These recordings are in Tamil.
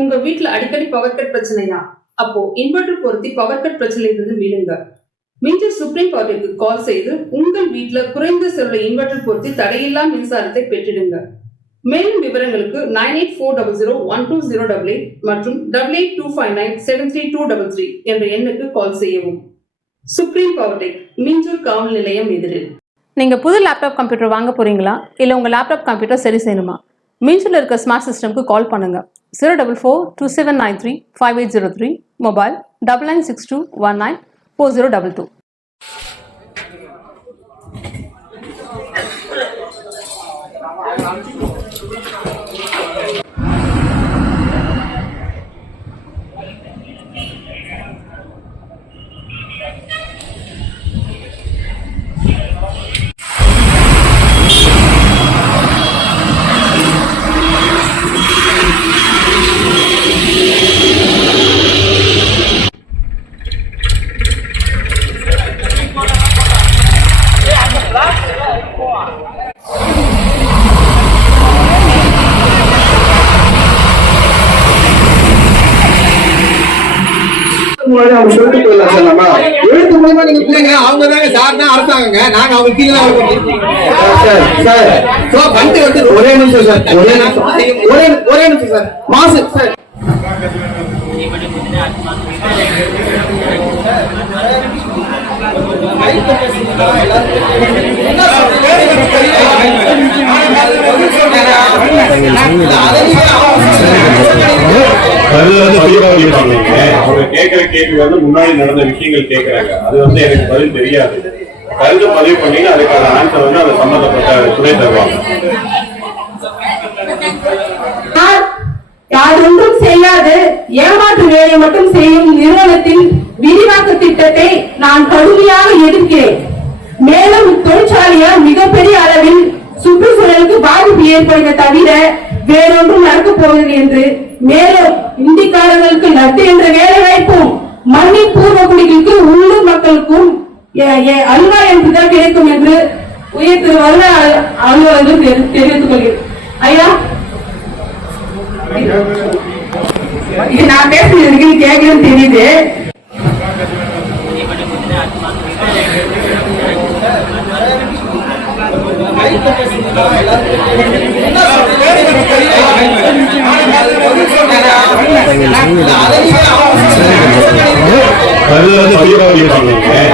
உங்க வீட்டுல அடிக்கடி பவர் கட் பிரச்சனையா? அப்போ இன்வெர்டர் பொருத்தி பவர் கட் பிரச்சனையிலிருந்து மீளுங்க. மின்சூர் சுப்ரீம் கோர்ட்டுக்கு கால் செய்து உங்கள் வீட்டுல குறைந்த செலவுல இன்வெர்டர் பொருத்தி தடையில்லா மின்சாரத்தை பெற்றிடுங்க. மேலும் விவரங்களுக்கு 9840012088 மற்றும் 8825973233 என்ற எண்ணுக்கு கால் செய்யவும். சுப்ரீம் பவர்டெக், மின்சூர் காவல் நிலையம் எதிரில். நீங்க புது லேப்டாப் கம்ப்யூட்டர் வாங்க போறீங்களா? இல்ல உங்க லேப்டாப் கம்ப்யூட்டர் சரி செய்யணுமா? மின்சூர்ல இருக்க ஸ்மார்ட் சிஸ்டம்க்கு கால் பண்ணுங்க. 04427935803, மொபைல் 9962194022. ஒரே நிமிஷம் சார் மாசு சார். அவங்க கேட்கிற கேள்வி வந்து முன்னாடி நடந்த விஷயங்கள் கேட்கிறாங்க. அது வந்து எனக்கு பதில் தெரியாது. கருத்து பதிவு பண்ணீங்க, அதுக்கான ஆன்சர் வந்து அதை சம்பந்தப்பட்ட துறை தருவாங்க. யாரொன்றும் செய்யாது ஏமாற்று வேலை மட்டும் செய்யும் நிறுவனத்தின் விரிவாக்க திட்டத்தை நான் கடுமையாக எதிர்க்கிறேன். மேலும் தொழிற்சாலையால் மிகப்பெரிய அளவில் சுற்றுச்சூழலுக்கு பாதிப்பு ஏற்படுத்த தவிர வேறொன்றும் நடக்கப் போவதில்லை என்று, மேலும் இந்திக்காரர்களுக்கு லட்டு என்ற வேலை வாய்ப்பும் மண்ணின் பூர்வ குடிகளுக்கு உள்ளூர் மக்களுக்கும் அல்வா என்றுதான் கிடைக்கும் என்று உயர் திரு வருவாய் அலுவலர்கள் தெரிவித்துக் கொள்கிறேன். ஐயா, இது நான் பேசுறது கேட்கணும் தெரியுது.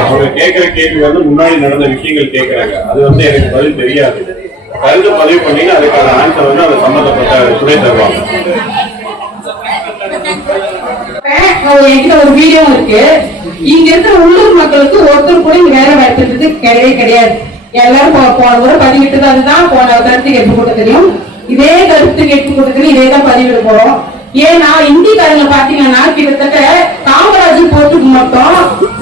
அவங்க கேட்கிற கேள்வி வந்து முன்னாடி நடந்த விஷயங்கள் கேட்கிறாங்க. அது வந்து எனக்கு பதில் தெரியாது. கருத்து பதிவு பண்ணீங்க, அதுக்கான ஆன்சர் வந்து அதை சம்பந்தப்பட்ட துறை தருவாங்க. ஒரு வீடியோ இருக்கு. இங்க இருக்கிற உள்ளூர் மக்களுக்கு ஒருத்தர் கூட வேலை வாய்ப்பு கிடையவே கிடையாது. எல்லாரும் போன முறை பதிவிட்டு அதுதான் போன கருத்து கேட்பு கூட்டத்திலையும் இதே கருத்து கேட்பு கூட்டத்திலையும் இதே தான் பதிவிட போறோம். ஏன்னா இந்திக்காரங்க பாத்தீங்கன்னா கிட்டத்தட்ட காமராஜர் போர்ட்டுக்கு மட்டும்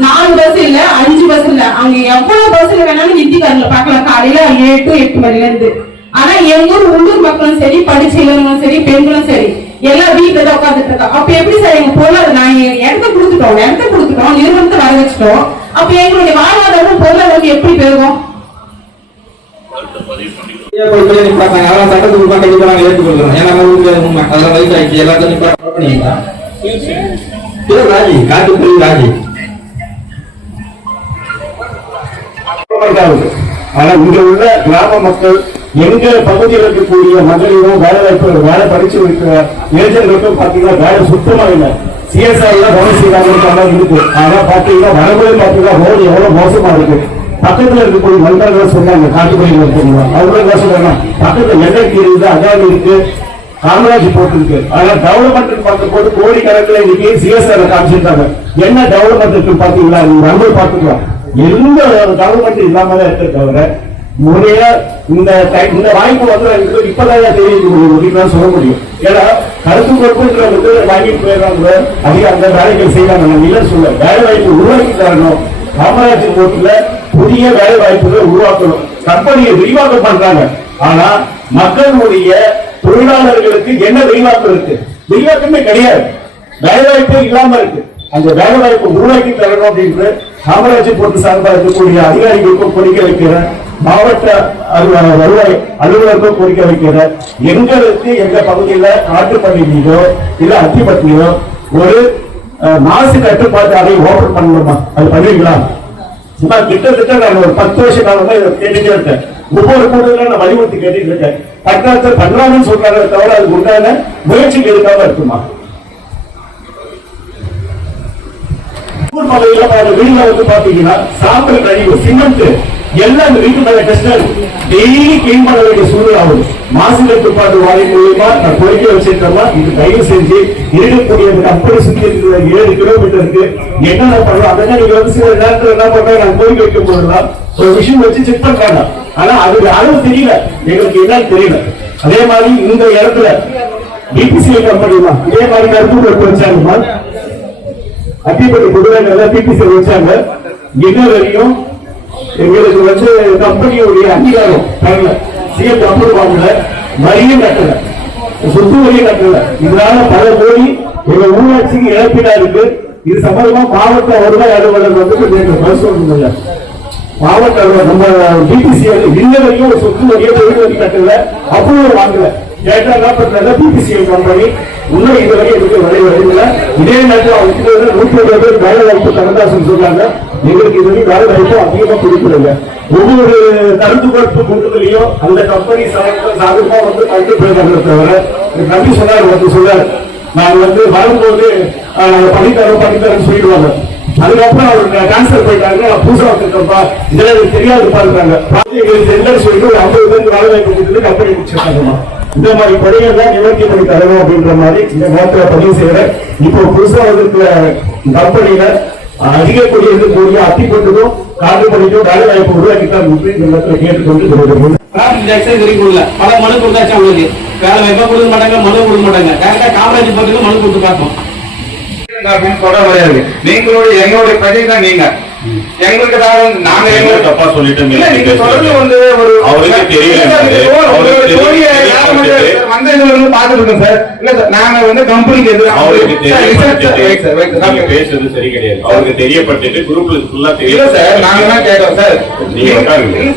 4 பஸ் இல்ல 5 பஸ் இல்ல, அவங்க எவ்வளவு பஸ்ல வேணாலும் இந்திக்காரங்களை பார்க்கலாம், காலையில 7 to 8 மணில இருந்து. ஆனா எங்க ஊர் உள்ளூர் மக்களும் சரி, படிச்ச இளைஞர்களும் சரி, பெண்களும் சரி, எல்லாம் வீட்டுல தான் உட்காந்துட்டு இருக்கோம். அப்ப எப்படி சார் எங்க பொருளாதாரம், நாங்க இடத்த கொடுத்துட்டோம், நிறுவனத்தை வர வச்சுட்டோம், அப்ப எங்களுடைய வாழ்வாதாரம் பொருளாதாரம் எப்படி பெருகும்? சட்டத்துக்கு கண்டிப்பா நாங்க ஏற்றுக்கொள்கிறோம். ஏன்னா உண்மை அதெல்லாம் வயசாயிடுச்சு, எல்லாத்தையும் ராஜி காட்டுக்குடி ராஜி. ஆனா இங்க உள்ள கிராம மக்கள், எங்க பகுதியில் இருக்கக்கூடிய மகளிரும் வேலை வாய்ப்பு, வேலை படிச்சு இருக்கிற இளைஞர்களுக்கும் பாத்தீங்கன்னா வேலை சுத்தமா இல்லை. சிஎஸ்ஐ தான் வேலை செய்யறாங்க இருக்கு. ஆனா பாத்தீங்கன்னா வரமுறை பாத்தீங்கன்னா ரோடு எவ்வளவு மோசமா இருக்கு. பக்கத்துல இருக்கக்கூடிய நண்பர்கள் சொன்னாங்க, காட்டுப்பகுதியில் இருக்கீங்க அவங்க என்ன சொல்றாங்க, பக்கத்துல எண்ணெய் இருக்கு, அதானி இருக்கு, காமராஜ் போட்டு இருக்கு. ஆனா டெவலப்மெண்ட் பார்க்கும் போது கோடிக்கணக்கில் இன்னைக்கு சிஎஸ்ஆர் காமிச்சிருக்காங்க. என்ன டெவலப்மெண்ட் இருக்கு பாத்தீங்களா? நம்பர் பாத்துக்கலாம். எந்த டெவலப்மெண்ட் இல்லாம தான் இருக்க தவிர முறையா இந்த வாய்ப்பு வந்து இப்பதான் தெரியும் சொல்ல முடியும். ஏன்னா கருத்து பொறுப்புன்றவங்க வாங்கிட்டு போயிடுறாங்க, அதிக அந்த வேலைகள் செய்யறாங்க. இல்ல சொல்ல வேலை வாய்ப்பு உருவாக்கி தரணும். காமராஜர் போட்டுல புதிய வேலை வாய்ப்புகளை உருவாக்கணும். கம்பெனியை விரிவாக்கம் பண்றாங்க. ஆனா மக்களுடைய தொழிலாளர்களுக்கு என்ன விரிவாக்கம் இருக்கு? விரிவாக்கமே கிடையாது. வேலை வாய்ப்பே இல்லாம இருக்கு. அந்த வேலை வாய்ப்பை உருவாக்கி தரணும் அப்படின்னு காமராஜர் போட்டு சார்பாக இருக்கக்கூடிய அதிகாரிகளுக்கும் கோரிக்கை வைக்கிறேன். மாவட்ட வருவாய் அலுவலருக்கும் கோரிக்கை வைக்கிறேன். எங்களுக்கு எங்க பகுதியில காட்டுப்பள்ளியிலோ இல்ல அத்திப்பட்டியிலோ ஒரு மாசு கட்டுப்பாட்டு அறை ஓபன் பண்ணணுமா? அது பண்ணுவீங்களா? சும்மா கிட்டத்தட்ட நான் ஒரு 10 வருஷ காலமா இதை கேட்டுட்டே இருக்கேன். ஒவ்வொரு கூட்டத்திலும் நான் வலியுறுத்தி கேட்டுட்டு இருக்கேன். தற்காலத்தில் பண்றாங்கன்னு சொல்றாங்க தவிர அதுக்கு உண்டான முயற்சிகள் எடுக்காம இருக்குமா? வீடுல வந்து பாத்தீங்கன்னா சாம்பல் கழிவு சிமெண்ட் எல்லாம் இந்த வீட்டு மேல டெஸ்டர் டெய்லி கிளீன் பண்ண வேண்டிய சூழ்நிலை ஆகுது. மாசு கட்டுப்பாடு வாரியம் மூலியமா நான் கோரிக்கை வச்சிருக்கோம்னா இது தயவு செஞ்சு இருக்கக்கூடிய கம்பெனி சுத்தி இருக்கிற 7 கிலோமீட்டருக்கு என்னென்ன பண்ணலாம் அதெல்லாம் நீங்க வந்து சில நேரத்தில் என்ன பண்றாங்க நான் கோரிக்கை வைக்கும் போதுதான் ஒரு விஷயம் வச்சு செக் பண்றாங்க. ஆனா அது அளவு தெரியல, எங்களுக்கு என்னன்னு தெரியல. அதே மாதிரி இந்த இடத்துல பிபிசிஎல் கம்பெனி தான் இதே மாதிரி கருத்து வச்சாங்கம்மா. அத்திப்பட்டி புதுவை பிபிசிஎல் வச்சாங்க. என்ன வரையும் எங்களுக்கு வந்து கம்பெனியுடைய அங்கீகாரம் தரல, சிஎம் அப்ரூவ் பண்ணல, வரியும் கட்டல, சொத்து வரியும் கட்டல. இதனால பல கோடி எங்க ஊராட்சிக்கு இழப்பீடா இருக்கு. இது சம்பந்தமா மாவட்ட வருவாய் அலுவலர் வந்து பரிசோதனை மாவட்ட நம்ம பிபிசிஎல் இன்ன வரைக்கும் ஒரு சொத்து வரியை தொழில் வரி கட்டல, அப்ரூவல் வாங்கல. கேட்டா என்ன பண்றாங்க பிபிசிஎல் கம்பெனி இன்னும் இதுவரை எதுக்கு வரை வரல. இதே நேரத்தில் அவங்க 120 பேர் வேலை வாய்ப்பு தரதாசன் சொல்றாங்க. எங்களுக்கு இதுவரை வேலை வாய்ப்பு அதிகமா கொடுக்கல. ஒவ்வொரு கருத்து கொடுப்பு கூட்டத்திலையும் அந்த கம்பெனி சாதகமா வந்து கண்டுபிடிக்கிறாங்க தவிர நம்பி சொன்னார் வந்து சொல்றாரு நாங்க வந்து வரும்போது நாங்க பண்ணித்தரோம் சொல்லிடுவாங்க. அதுக்கப்புறம் அவர் டிரான்ஸ்பர் போயிட்டாங்க. புதுசா வந்திருக்கப்பா இதெல்லாம் எனக்கு தெரியாது பாருங்க சொல்லிட்டு ஒரு 50 பேருக்கு வேலை வாய்ப்பு கொடுத்து கம்பெனி முடிச்சிருக்காங்கம்மா. இந்த மாதிரி பணிகள் தான் நிவர்த்தி பண்ணி தரணும் அப்படின்ற மாதிரி இந்த நேரத்துல பதிவு செய்யறேன். இப்போ புதுசா வந்திருக்கிற கம்பெனியில அதிகக்கூடிய கூடிய அத்திப்பட்டுக்கும் காட்டுப்பள்ளிக்கும் வேலை வாய்ப்பு உருவாக்கிட்டால் இந்த நேரத்துல கேட்டுக்கொண்டு பல மனு கொடுத்தாச்சு. அவங்களுக்கு வேலை வாய்ப்பா கொடுக்க மாட்டாங்க, மனு கொடுக்க மாட்டாங்க. டேரக்டா காமராஜ் பத்திரிக்கை மனு கொடுத்து பார்ப்போம் அப்படின்னு சொல்ல முடியாது. நீங்களுடைய எங்களுடைய பிரஜை தான் நீங்க. எங்களுக்கு நாங்க எங்களுக்கு தப்பா சொல்லிட்டு நீங்க சொல்றது வந்து ஒரு அவருக்கு தெரியல பாத்துருக்கோம் சார். இல்ல சார் நாங்க வந்து கம்பெனிக்கு நீங்க பேசுறது சரி கிடையாது. அவருக்கு தெரியப்பட்டு குரூப்ல ஃபுல்லா தெரியல சார். நாங்க தான் கேட்டோம் சார். நீங்க நீங்க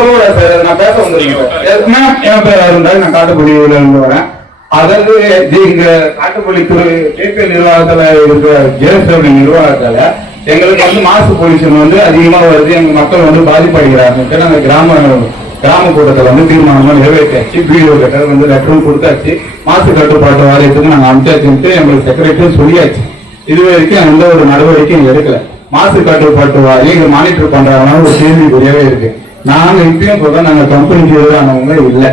சொல்லுங்க சார். நான் பேச வந்துருக்கேன். என் பேர் அருண்டாய், நான் காட்டுப்பள்ளியில இருந்து வரேன். அதாவது இங்க காட்டுப்பள்ளி கேபி நிர்வாகத்துல இருக்கிற ஜேஎஸ்டபிள்யூ நிர்வாகத்துல எங்களுக்கு வந்து மாசு பொல்யூஷன் வந்து அதிகமா வருது. எங்க மக்கள் வந்து பாதிப்படைகிறாங்க. நாங்க கிராம கூட்டத்தில் வந்து தீர்மானமா நிறைவேற்றாச்சு. பிடிஓ கிட்ட வந்து லெட்டரும் கொடுத்தாச்சு. மாசு கட்டுப்பாட்டு வாரியத்துக்கு நாங்க அனுப்பிச்சாச்சுட்டு எங்களுக்கு செக்ரட்டரியும் சொல்லியாச்சு. இது வரைக்கும் எந்த ஒரு நடவடிக்கையும் எடுக்கல. மாசு கட்டுப்பாட்டு வாரியம் இங்க மானிட்டர் பண்றாங்கன்னா ஒரு கேள்விக்குறியாவே இருக்கு. நாங்க இப்பயும் சொல்றோம், நாங்க கம்பெனிக்கு எதிரானவங்க இல்லை.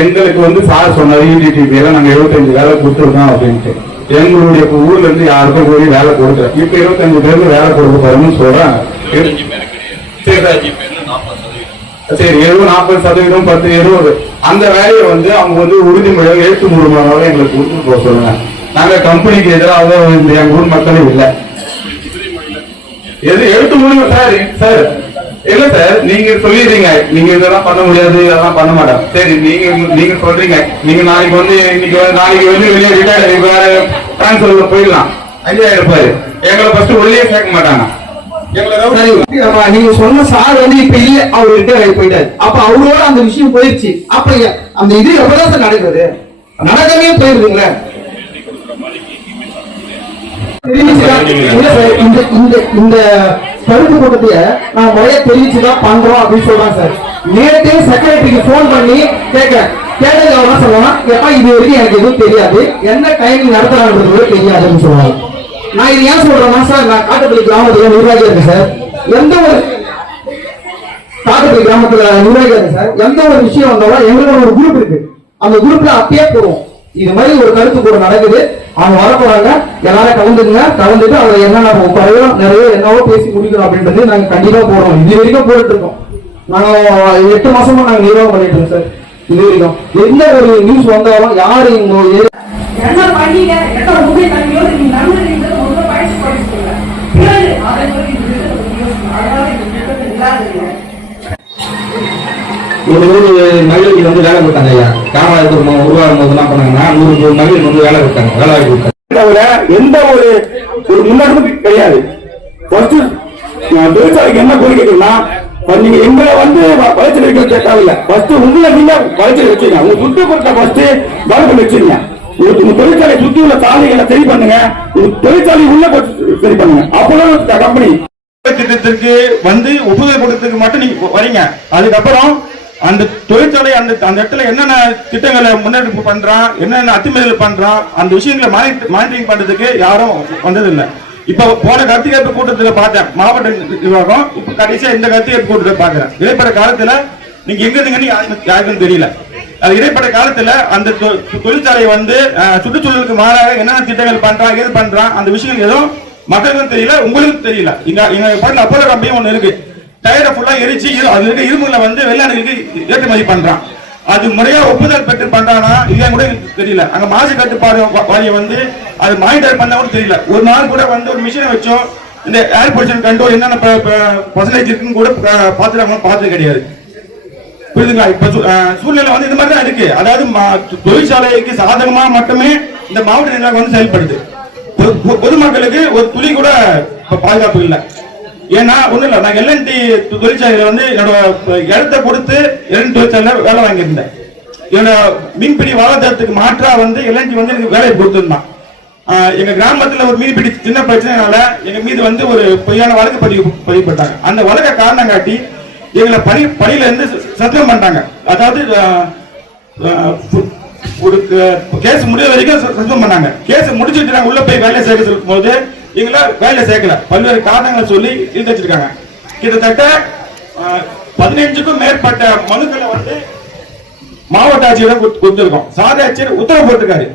எங்களுக்கு வந்து சார் சொன்னார் EDTP நாங்க 75 வேலை கொடுத்துருக்கோம் அப்படின்ட்டு. எங்களுடைய ஊர்ல இருந்து யாருக்கும் போய் வேலை கொடுக்கல. இப்ப 25 பேருக்கு வேலை கொடுக்க போறோம்னு சொல்றாங்க. சரி 40%, 10, 20 அந்த வேலையை வந்து அவங்க வந்து உறுதிமொழியாக எழுத்து மூலமாக எங்களுக்கு கொடுத்து போக சொல்லுங்க. நாங்க கம்பெனிக்கு எதிராக எங்க ஊர் மக்களும் இல்லை. எது எழுத்து மூலியம் சார்? சார் இல்ல சார், நீங்க சொல்லிடுறீங்க நீங்க இதெல்லாம் பண்ண முடியாது, இதெல்லாம் பண்ண மாட்டோம். சரி நீங்க சொல்றீங்க நீங்க நாளைக்கு வந்து நாளைக்கு வந்து வெளியே ரிட்டையர்ட் வேற டிரான்ஸ்பர்ல போயிடலாம். 5000 இருப்பாரு. எங்களை ஃபர்ஸ்ட் உள்ளே சேர்க்க மாட்டாங்க. நீங்க சொன்ன சார் வந்து இப்ப இல்ல, அவர் ரிட்டையர் ஆகி போயிட்டாரு. அப்ப அவரோட அந்த விஷயம் போயிடுச்சு. அப்ப அந்த இது எப்பதான் சார் நடக்குது? நடக்கவே போயிருதுங்களே. இந்த கருத்து கூட்டத்தைய நான் முறைய தெரிவிச்சுதான் பண்றோம் அப்படின்னு சொல்றேன் சார். நேரத்தே செக்ரட்டரிக்கு போன் பண்ணி கேட்டது அவர் சொல்லலாம், எப்பா இது வரைக்கும் எனக்கு எதுவும் தெரியாது, என்ன டைமிங் நடத்துறாங்கிறது தெரியாதுன்னு சொல்லுவாங்க. நான் இது ஏன் சொல்றேன்னா சார், நான் காட்டுப்பள்ளி கிராமத்துல நிர்வாகியா இருக்கேன் சார். எந்த ஒரு காட்டுப்பள்ளி கிராமத்துல நிர்வாகியா இருக்கேன் சார். எந்த ஒரு விஷயம் வந்தாலும் எங்களோட ஒரு குரூப் இருக்கு. அந்த குரூப்ல அப்பயே போடுவோம், இது மாதிரி ஒரு கருத்து கூட நடக்குது, அவங்க வரப்போறாங்க, எல்லாரும் கலந்துட்டு அவங்க என்னென்ன குறையும் நிறைய என்னவோ பேசி முடிக்கணும் அப்படின்றது நாங்க கண்டிப்பா போடுறோம். இது வரைக்கும் போட்டுட்டு இருக்கோம். நாங்க 8 மாசமா நாங்க நிர்வாகம் பண்ணிட்டு இருக்கோம் சார். இது வரைக்கும் எந்த ஒரு நியூஸ் வந்தாலும் யாரு என்ன பண்ணீங்க, என்ன உண்மை தன்மையோடு நீங்க நடந்துட்டீங்க ரொம்ப பயன்படுத்திக்கோங்க. ஒரு 100 மகளிருக்கு வந்து வேலை கொடுத்தாங்க ஐயா. காமராஜர் உருவாகும் போது என்ன பண்ணாங்கன்னா 100 மகளிருக்கு வந்து வேலை கொடுத்தாங்க, வேலை வாய்ப்பு கொடுத்தாங்க. எந்த ஒரு முன்னெடுப்பு கிடையாது. தொழிற்சாலைக்கு என்ன கோரிக்கைன்னா நீங்க எங்களை வந்து வளர்ச்சி வைக்க தேவையில்லை. ஃபர்ஸ்ட் உங்களை நீங்க வளர்ச்சி வச்சுங்க. உங்க சுற்றுப்புறத்தை ஃபர்ஸ்ட் வளர்ச்சி வச்சுங்க. உங்க தொழிற்சாலை சுற்றி உள்ள சாலைகளை சரி பண்ணுங்க. உங்க தொழிற்சாலை உள்ள சரி பண்ணுங்க. அப்பதான் கம்பெனி திட்டத்திற்கு வந்து ஒப்புதல் கொடுத்ததுக்கு மட்டும் நீங்க வரீங்க. அதுக்கப்புறம் அந்த தொழிற்சாலை அந்த இடத்துல என்னென்ன திட்டங்களை முன்னெடுப்பு பண்றான், என்னென்ன அத்துமீறல் பண்றான், அந்த விஷயங்களை மானிட்டரிங் பண்றதுக்கு யாரும் வந்ததில்லை. இப்ப போன கருத்து கேட்பு கூட்டத்துல பார்த்தேன் மாவட்ட நிர்வாகம். இப்ப கடைசியா இந்த கருத்து கேட்பு கூட்டத்தை பாக்குறேன். இடைப்பட்ட காலத்துல நீங்க எங்க இருந்தீங்கன்னு யாருக்கும் தெரியல. அது இடைப்பட்ட காலத்துல அந்த தொழிற்சாலை வந்து சுற்றுச்சூழலுக்கு மாறாக என்னென்ன திட்டங்கள் பண்றான், ஏது பண்றான், அந்த விஷயங்கள் எதுவும் மக்களுக்கும் தெரியல, உங்களுக்கும் தெரியல. எங்க பாட்டில் அப்போலோ கம்பெனி ஒண்ணு இருக்கு. டயரை ஃபுல்லா எரிச்சு அது இருக்க இரும்புகளை வந்து வெளிநாடுகளுக்கு ஏற்றுமதி பண்றான். அது முறையா ஒப்புதல் பெற்று பண்றானா இல்லையா கூட தெரியல. அங்க மாசு கட்டுப்பாடு வாரியம் வந்து அது மானிட்டர் பண்ண கூட தெரியல. ஒரு நாள் கூட வந்து ஒரு மிஷினை வச்சோம் இந்த ஏர் பொல்யூஷன் கண்ட்ரோல் என்னென்ன பர்சன்டேஜ் இருக்குன்னு கூட பார்த்தது கிடையாது. புரியுதுங்களா? இப்ப சூழ்நிலை வந்து இந்த மாதிரி தான் இருக்கு. அதாவது தொழிற்சாலைக்கு சாதகமா மட்டுமே இந்த மாவட்ட நிர்வாகம் வந்து செயல்படுது. பொதுமக்களுக்கு ஒரு துளி கூட பாதுகாப்பு இல்லை. ஏன்னா ஒண்ணு இல்ல, நான் எல்என்டி தொழிற்சாலையில வந்து என்னோட இடத்த கொடுத்து எல்என்டி தொழிற்சாலையில வேலை வாங்கியிருந்தேன். என்னோட மீன்பிடி வாழ்வாதாரத்துக்கு மாற்றா வந்து எல்என்டி வந்து எனக்கு வேலையை கொடுத்துருந்தான். எங்க கிராமத்துல ஒரு மீன்பிடி சின்ன பிரச்சனைனால எங்க மீது வந்து ஒரு பொய்யான வழக்கு பதிவுப்பட்டாங்க. அந்த வழக்க காரணம் காட்டி எங்களை பணியில இருந்து சஸ்பெண்ட் பண்ணிட்டாங்க. அதாவது ஒரு கேஸ் முடிய வரைக்கும் சஸ்பெண்ட் பண்ணாங்க. கேஸ் முடிச்சுட்டு நாங்க உள்ள போய் வேலை சேர்க்க சொல்லும் போது எங்களை வேலை சேர்க்கல. பல்வேறு காரணங்களை சொல்லி இழுத்து வச்சிருக்காங்க. கிட்டத்தட்ட 15க்கும் மேற்பட்ட மனுக்களை வந்து மாவட்ட ஆட்சியரிடம் கொடுத்திருக்கோம். சாதி ஆட்சியர் உத்தரவு போட்டிருக்காரு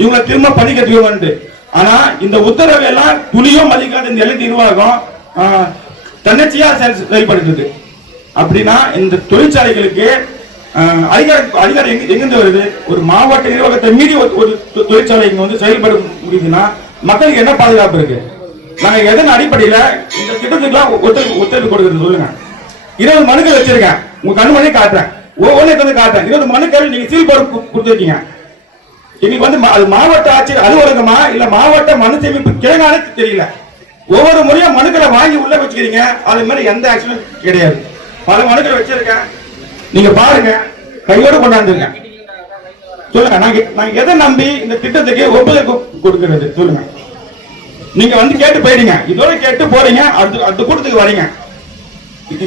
இவங்களை திரும்ப பதிக்க. ஆனா இந்த உத்தரவு எல்லாம் துணியும் மதிக்காத இந்த எல்என்டி நிர்வாகம் தன்னிச்சையா செயல்படுத்துது. அப்படின்னா இந்த தொழிற்சாலைகளுக்கு அதிகாரம் எங்கிருந்து வருது? ஒரு மாவட்ட நிர்வாகத்தை மீறி ஒரு தொழிற்சாலை இங்க வந்து செயல்பட முடியுதுன்னா மக்களுக்கு என்ன பாதுகாப்பு இருக்கு? நாங்க எதன் அடிப்படையில இந்த திட்டத்துக்குலாம் ஒத்துழைப்பு கொடுக்கிறது சொல்லுங்க. 20 மனுக்கள் வச்சிருக்கேன், உங்க கண்ணு மணி காட்டுறேன், ஒவ்வொன்னு காட்டுறேன். 20 மனுக்கள் நீங்க சீல் போர்டு கொடுத்துருக்கீங்க. எங்களுக்கு வந்து அது மாவட்ட ஆட்சியர் அலுவலகமா இல்ல மாவட்ட மனு சேமிப்பு கிழங்கானே தெரியல. ஒவ்வொரு முறையும் மனுக்களை வாங்கி உள்ள வச்சுக்கிறீங்க. அது மாதிரி எந்த ஆக்ஷனும் கிடையாது. பல மனுக்களை வச்சிருக்கேன், நீங்க பாருங்க, கையோடு கொண்டாந்துருங்க. சொல்லுங்க, நாங்க எதை நம்பி இந்த திட்டத்துக்கு ஒப்புதல் கொடுக்கிறது சொல்லுங்க. நீங்க வந்து கேட்டு போயிடுங்க, இதோட கேட்டு போறீங்க, அடுத்த கூட்டத்துக்கு வரீங்க.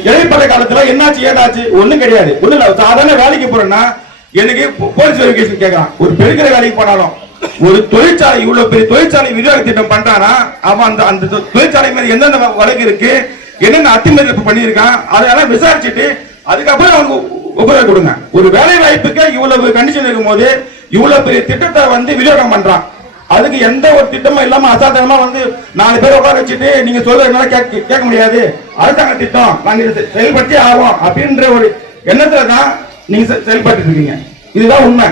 இடைப்பட்ட காலத்துல என்னாச்சு ஏதாச்சு ஒண்ணும் கிடையாது. ஒண்ணு இல்ல, சாதாரண வேலைக்கு போறேன்னா எனக்கு போலீஸ் வெரிஃபிகேஷன் கேட்கலாம். ஒரு பெருக்கிற வேலைக்கு போனாலும் ஒரு தொழிற்சாலை இவ்வளவு பெரிய தொழிற்சாலை விரிவாக்க திட்டம் பண்றானா அவன் அந்த தொழிற்சாலை மேல எந்தெந்த வழக்கு இருக்கு, என்னென்ன அத்துமீறல் பண்ணியிருக்கான், அதெல்லாம் விசாரிச்சுட்டு அதுக்கப்புறம் அவங்க ஒப்புதல் கொடுங்க. ஒரு வேலை வாய்ப்புக்கு இவ்வளவு கண்டிஷன் இருக்கும் போது இவ்வளவு பெரிய திட்டத்தை வந்து விநியோகம் பண்றான். அதுக்கு எந்த ஒரு திட்டமும் இல்லாம அசாதாரணமா வந்து 4 பேர் உட்கார வச்சுட்டு நீங்க சொல்றதுனால கேட்க முடியாது, அரசாங்க திட்டம் நாங்க செயல்படுத்தி ஆகும் அப்படின்ற ஒரு எண்ணத்துல தான் நீங்க செயல்பட்டு இருக்கீங்க. இதுதான் உண்மை,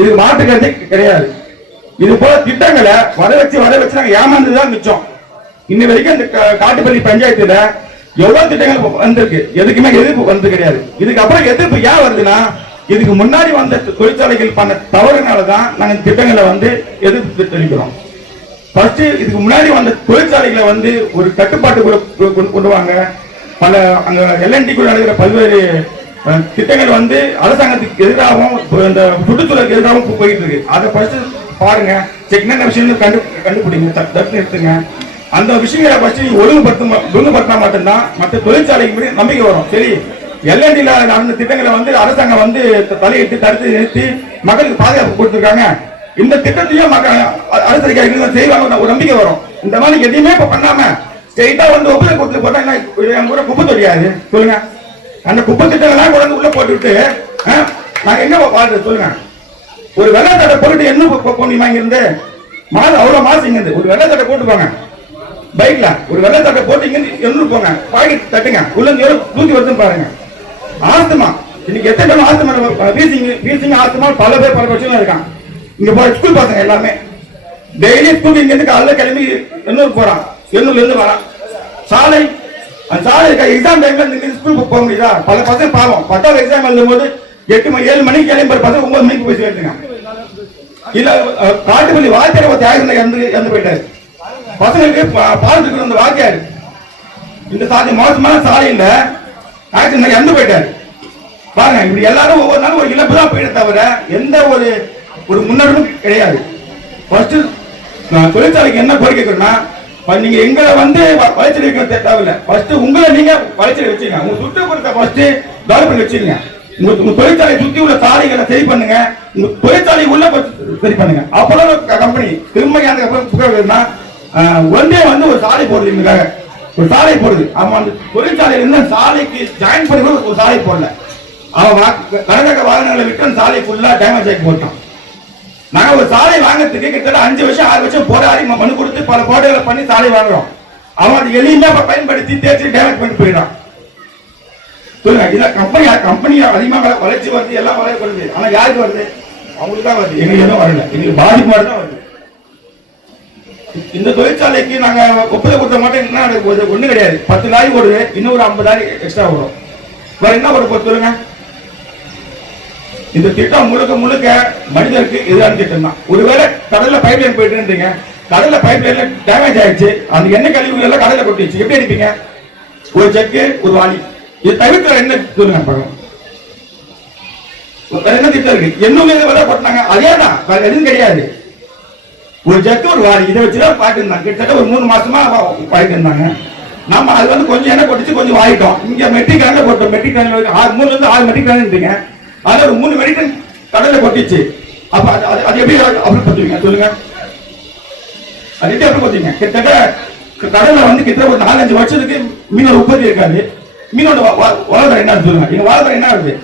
இது மாற்றுக்கிறதே கிடையாது. இது போல திட்டங்களை வர வச்சு நாங்க ஏமாந்துதான் மிச்சம். இன்ன வரைக்கும் இந்த காட்டுப்பள்ளி பஞ்சாயத்துல எவ்வளவு திட்டங்கள் வந்திருக்கு, எதுக்குமே எதிர்ப்பு வந்து கிடையாது. இதுக்கப்புறம் எதிர்ப்பு ஏன் வருதுன்னா இதுக்கு முன்னாடி வந்த தொழிற்சாலைகள் பண்ண தவறுனாலதான் நாங்க திட்டங்களை வந்து எதிர்ப்பு தெரிவிக்கிறோம். ஃபர்ஸ்ட் இதுக்கு முன்னாடி வந்த தொழிற்சாலைகளை வந்து ஒரு கட்டுப்பாட்டுக்குள்ள கொண்டு வாங்க. பல அங்க எல்என்டிக்குள்ள நடக்கிற பல்வேறு திட்டங்கள் வந்து அரசாங்கத்துக்கு எதிராகவும் இந்த சுற்றுச்சூழலுக்கு எதிராகவும் போயிட்டு இருக்கு. அதை ஃபர்ஸ்ட் பாருங்க, என்னென்ன விஷயம் கண்டுபிடிங்க, தடுத்து நிறுத்துங்க. அந்த விஷயங்களை ஃபர்ஸ்ட் நீங்க ஒழுங்குபடுத்தினா மட்டும்தான் மற்ற தொழிற்சாலைக்கு நம்பிக்கை வரும். சரி, எல்என்டில நடந்த திட்டங்களை வந்து அரசாங்கம் வந்து தலையிட்டு தடுத்து நிறுத்தி மக்களுக்கு பாதுகாப்பு கொடுத்திருக்காங்க. இந்த திட்டத்தையும் அரசு அதிகாரிகள் செய்வாங்க, ஒரு நம்பிக்கை வரும். இந்த மாதிரி எதையுமே இப்ப பண்ணாம ஸ்ட்ரெயிட்டா வந்து ஒப்புதல் கொடுத்து போட்டா கூட குப்பை தொழியாது சொல்லுங்க. அந்த குப்பை திட்டங்கள்லாம் கொண்டு உள்ள போட்டுவிட்டு நாங்க என்ன வாழ்றது சொல்லுங்க. ஒரு வெள்ளை தட்டை போட்டு என்ன போனீங்க இருந்து மாதம் அவ்வளவு மாசம் இங்க ஒரு வெள்ளை தட்டை போட்டுப்பாங்க பைக்ல, ஒரு வெள்ளை தட்டை போட்டு இங்க எண்ணூறு போங்க, பாக்கெட் தட்டுங்க, உள்ள தூக்கி வருதுன்னு பாருங்க. ஆஸ்துமா இன்னைக்கு எத்தனை ஆஸ்துமா வீசிங் ஆஸ்துமா பல பேர் பல பிரச்சனை இருக்கான். இங்க போற ஸ்கூல் பசங்க எல்லாமே டெய்லி ஸ்கூல் இங்க இருந்து காலைல கிளம்பி எண்ணூர் போறான், எண்ணூர்ல இருந்து வரான். சாலை எக்ஸாம் டைம்ல இந்த ஸ்கூலுக்கு போக முடியுதா? பல பசங்க பாவம் 10வது எக்ஸாம் எழுதும் போது 7 மணிக்கு கிளம்பி பசங்க 9 மணிக்கு போய் சேர்த்துங்க. இல்ல காட்டுப்பள்ளி வாத்தியார் ஒரு தியாகம் இறந்து போயிட்டாரு. பசங்களுக்கு பாலத்துக்கு வந்த வாத்தியார் இந்த சாதி மோசமான சாலையில ஆக்சிடென்ட் இறந்து போயிட்டாரு. பாருங்க, இப்படி எல்லாரும் ஒவ்வொரு நாளும் ஒரு இழப்பு தான் போயிட தவிர எந்த ஒரு முன்னேற்றமும் கிடையாது. ஃபர்ஸ்ட் நான் தொழிற்சாலைக்கு என்ன கோரிக்கை கேட்கிறேன்னா, நீங்க எங்களை வந்து வளர்ச்சி வைக்க தேவையில்லை. ஃபர்ஸ்ட் உங்களை நீங்க வளர்ச்சி வச்சுங்க. உங்க சுற்றுப்புறத்தை ஃபர்ஸ்ட் டெவலப் பண்ணி வச்சுக்கங்க. உங்க தொழிற்சாலை சுத்தி உள்ள சாலைகளை சரி பண்ணுங்க. உங்க தொழிற்சாலை உள்ள சரி பண்ணுங்க. அப்பதான் கம்பெனி திரும்ப ஒன்றே வந்து ஒரு சாலை போடுது, எங்களுக்காக ஒரு சாலை போடுது. அவன் அந்த தொழிற்சாலையில இருந்து சாலைக்கு ஜாயின் பண்ணி ஒரு சாலை போடல. அவன் கனரக வாகனங்களை விட்டு அந்த சாலை ஃபுல்லா டேமேஜ் ஆகி போட்டான். நாங்க ஒரு சாலை வாங்கறதுக்கு கிட்டத்தட்ட 5 வருஷம் 6 வருஷம் போராடி மனு கொடுத்து பல கோடைகளை பண்ணி சாலை வாங்குறோம். அவன் அது எளிமையா பயன்படுத்தி தேய்ச்சி டேமேஜ் பண்ணி போயிடான். சொல்லுங்க, இதான் கம்பெனி அதிகமாக வளர்ச்சி வருது, எல்லாம் வருது. ஆனா யாருக்கு வருது? அவங்களுக்கு தான் வருது. எங்களுக்கு எதுவும் வரல. எங்களுக்கு பாதிப்பு மாதிரி தான் வருது. இந்த தொழிற்சாலைக்கு நாங்க ஒப்புதல் கொடுத்த மாட்டோம், ஒண்ணு கிடையாது. 10 லாரி ஓடுது, இன்னும் ஒரு 50 லாரி எக்ஸ்ட்ரா வரும். வேற என்ன ஒரு சொல்லுங்க. இந்த திட்டம் முழுக்க மனிதருக்கு எதிரான திட்டம் தான். ஒருவேளை கடல்ல பைப் லைன் போயிட்டு இருந்தீங்க, கடல்ல பைப் லைன்ல டேமேஜ் ஆயிடுச்சு, அந்த எண்ணெய் கழிவுகள் எல்லாம் கடல்ல கொட்டிடுச்சு, எப்படி அடிப்பீங்க? ஒரு ஜக்கு ஒரு வாளி. இது தவிர்க்க என்ன சொல்லுங்க பார்க்கலாம். என்ன திட்டம் இருக்கு? என்னுமே கொட்டினாங்க, அதே தான், வேற எதுவும் கிடையாது. ஒரு ஜக்கு ஒரு வாளி இதை வச்சுதான் பாட்டு இருந்தாங்க. கிட்டத்தட்ட ஒரு 3 மாசமா பாயிட்டு இருந்தாங்க. நம்ம அது வந்து கொஞ்சம் எண்ணெய் கொட்டிச்சு, கொஞ்சம் வாங்கிட்டோம். இங்க மெட்ரிக் டன்ல போட்டோம். மெட்ரிக் டன் 3 இருந்து 6 மெட்ரிக் டன். அது ஒரு 3 மெட்ரிக் டன் கடல்ல கொட்டிச்சு. அப்ப அது எப்படி அப்படி பத்துவீங்க சொல்லுங்க? அது எப்படி அப்படி பத்துவீங்க? கிட்டத்தட்ட கடல்ல வந்து கிட்டத்தட்ட ஒரு 4-5 வருஷத்துக்கு மீனோட உற்பத்தி இருக்காது. மீனோட வாழ்வாதாரம் என்ன சொல்லுங்க? எங்க வாழ்வாதாரம் என்ன ஆகுது?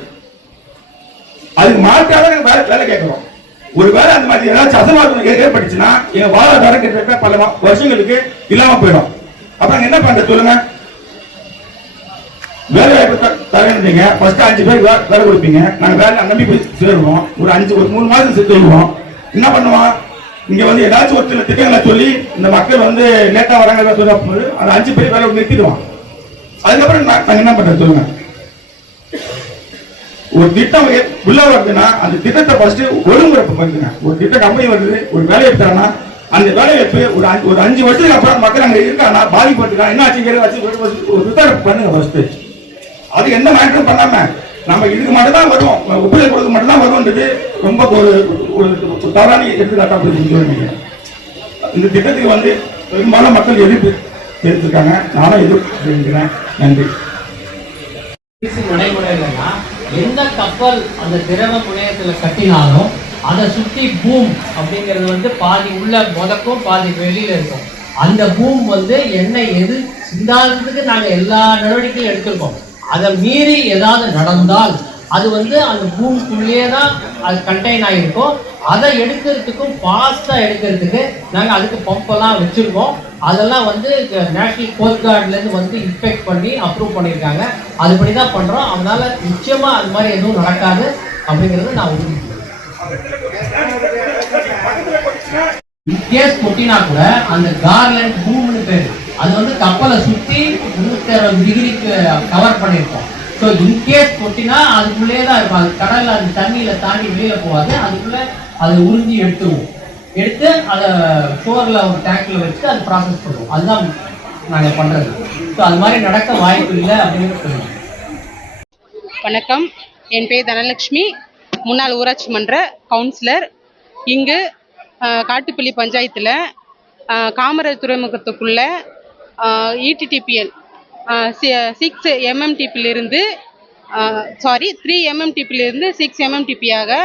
அதுக்கு மாற்றாக வேலை கேட்கிறோம். ஒரு வேலை அந்த மாதிரி ஏதாச்சும் அசம்பாவிதம் ஏற்பட்டுச்சுன்னா எங்க வாழ்வாதாரம் கிட்டத்தட்ட பல வருஷங்களுக்கு இல்லாம போயிடும். அப்புறம் என்ன பண்றது சொல்லுங்க? வேலை வாய்ப்பு தரீங்க. ஃபர்ஸ்ட் 5 பேர் வேலை கொடுப்பீங்க. நாங்க வேலை நம்பி போய் சேருவோம். ஒரு 3 மாதம் செய்வோம். என்ன பண்ணுவோம்? இங்க வந்து ஏதாச்சும் ஒரு சில திட்டங்களை சொல்லி இந்த மக்கள் வந்து லேட்டா வராங்க சொல்லி அந்த 5 பேர் வேலை நிறுத்திடுவோம். அதுக்கப்புறம் நாங்க என்ன பண்றது சொல்லுங்க? ஒரு திட்டம் உள்ள வருதுன்னா அந்த திட்டத்தை ஃபர்ஸ்ட் ஒழுங்குமுறை பண்ணுங்க. ஒரு திட்டம் கம்பெனி வருது, ஒரு வேலையை தரனா அந்த வேலைவாய்ப்பு ஒரு 5 வருஷத்துக்கு அப்புறம் மக்கள் அங்க இருக்கானா பாதிப்பட்டுருக்கா என்ன ஆச்சு ஒரு விசாரணை பண்ணுங்க ஃபர்ஸ்ட். அது எந்த மாற்றம் பண்ணாம நம்ம இதுக்கு மட்டும் தான் வருவோம், ஒப்புதல் கொடுக்க மட்டும் தான் வருவோன்றது ரொம்ப ஒரு தவறான எடுத்துக்காட்டா சொல்லுங்க. இந்த திட்டத்துக்கு வந்து பெரும்பாலும் மக்கள் எதிர்ப்பு தெரிவித்திருக்காங்க. நானும் எதிர்ப்பு தெரிவிக்கிறேன். நன்றி. நடைமுறையிலன்னா எந்த கப்பல் அந்த திரவ முனையத்துல கட்டினாலும் அதை சுற்றி பூம் அப்படிங்கிறது வந்து பாதி உள்ள முதக்கும் பாதி வெளியில இருக்கும். அந்த பூம் வந்து எண்ணெய் எது சிந்தாததுக்கு நாங்கள் எல்லா நடவடிக்கையும் எடுத்திருக்கோம். அதை மீறி ஏதாவது நடந்தால் அது வந்து அந்த பூமுக்குள்ளேயே தான் அது கண்டெயின் ஆகிருக்கும். அதை எடுக்கிறதுக்கும் ஃபாஸ்ட்டாக எடுக்கிறதுக்கு நாங்கள் அதுக்கு பம்பெல்லாம் வச்சுருக்கோம். அதெல்லாம் வந்து நேஷனல் கோஸ்ட் கார்ட்லேருந்து வந்து இன்ஸ்பெக்ட் பண்ணி அப்ரூவ் பண்ணியிருக்காங்க. அதுபடி தான் பண்ணுறோம். அதனால் நிச்சயமாக அது மாதிரி எதுவும் நடக்காது அப்படிங்கிறது நான் உறுதி. கேஸ் கொட்டினா கூட அந்த கார்லண்ட் பூம்னு பேர், அது வந்து கப்பலை சுற்றி 360 டிகிரிக்கு கவர் பண்ணியிருக்கோம். ஸோ இன்கேஸ் கொட்டினா அதுக்குள்ளேயே தான் இருக்கும். அது கடலில் அது தண்ணியில் தாண்டி வெளியில் போகாது. அதுக்குள்ளே அதை உறிஞ்சி எடுத்து அதை ஷோரில் ஒரு டேங்கில் வச்சு அது ப்ராசஸ் பண்ணுவோம். அதுதான் நாங்கள் பண்ணுறது. ஸோ அது மாதிரி நடக்க வாய்ப்பு இல்லை அப்படின்னு சொல்லுவோம். வணக்கம், என் பேர் தனலட்சுமி, முன்னாள் ஊராட்சி மன்ற கவுன்சிலர். இங்கு காட்டுப்பள்ளி பஞ்சாயத்தில் காமராஜ் துறைமுகத்துக்குள்ள இடிடிபிஎல் 6 MMTP-லிருந்து 3 MMTP-லிருந்து 6 MMTP-யாக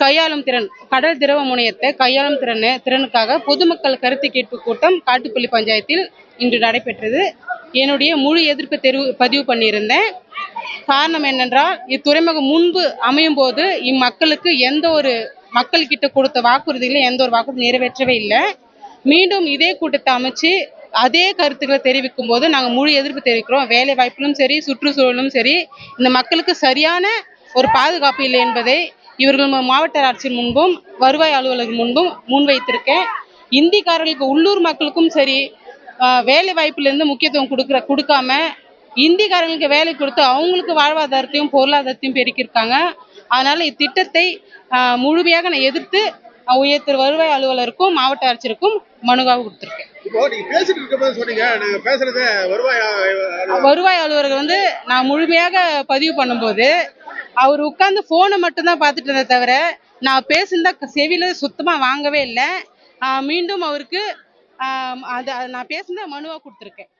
கையாளும் திறன், கடல் திரவ முனையத்தை கையாளும் திறனுக்காக பொதுமக்கள் கருத்து கேட்பு கூட்டம் காட்டுப்பள்ளி பஞ்சாயத்தில் இன்று நடைபெற்றது. என்னுடைய முழு எதிர்ப்பு பதிவு பண்ணியிருந்தேன். காரணம் என்னென்றால், இத்துறைமுகம் முன்பு அமையும் போது இம்மக்களுக்கு மக்கள்கிட்ட கொடுத்த வாக்குறுதிகளை எந்த ஒரு வாக்குறுதி நிறைவேற்றவே இல்லை. மீண்டும் இதே கூட்டத்தை அமைச்சு அதே கருத்துக்களை தெரிவிக்கும் போது நாங்கள் முழு எதிர்ப்பு தெரிவிக்கிறோம். வேலை வாய்ப்பிலும் சரி, சுற்றுச்சூழலும் சரி, இந்த மக்களுக்கு சரியான ஒரு பாதுகாப்பு இல்லை என்பதை இவர்கள் மாவட்ட ஆட்சியர் முன்பும் வருவாய் அலுவலர்கள் முன்பும் முன்வைத்திருக்கேன். இந்திக்காரர்களுக்கு, உள்ளூர் மக்களுக்கும் சரி, வேலை வாய்ப்பிலிருந்து முக்கியத்துவம் கொடுக்காம இந்திக்காரங்களுக்கு வேலை கொடுத்து அவங்களுக்கு வாழ்வாதாரத்தையும் பொருளாதாரத்தையும் பெருக்கியிருக்காங்க. அதனால இத்திட்டத்தை முழுமையாக நான் எதிர்த்து உயர் வருவாய் அலுவலருக்கும் மாவட்ட ஆட்சியருக்கும் மனுவாக கொடுத்துருக்கேன். இப்போ நீங்க பேசிட்டு இருக்கும்போது சொன்னீங்க நாங்க பேசுறது வருவாய் அலுவலர் வந்து நான் முழுமையாக பதிவு பண்ணும்போது அவர் உட்கார்ந்து போனை மட்டும்தான் பார்த்துட்டு இருந்தே தவிர நான் பேசுனதா செவியில சுத்தமா வாங்கவே இல்லை. மீண்டும் அவருக்கு அதை நான் பேசுனத மனுவா கொடுத்துருக்கேன்.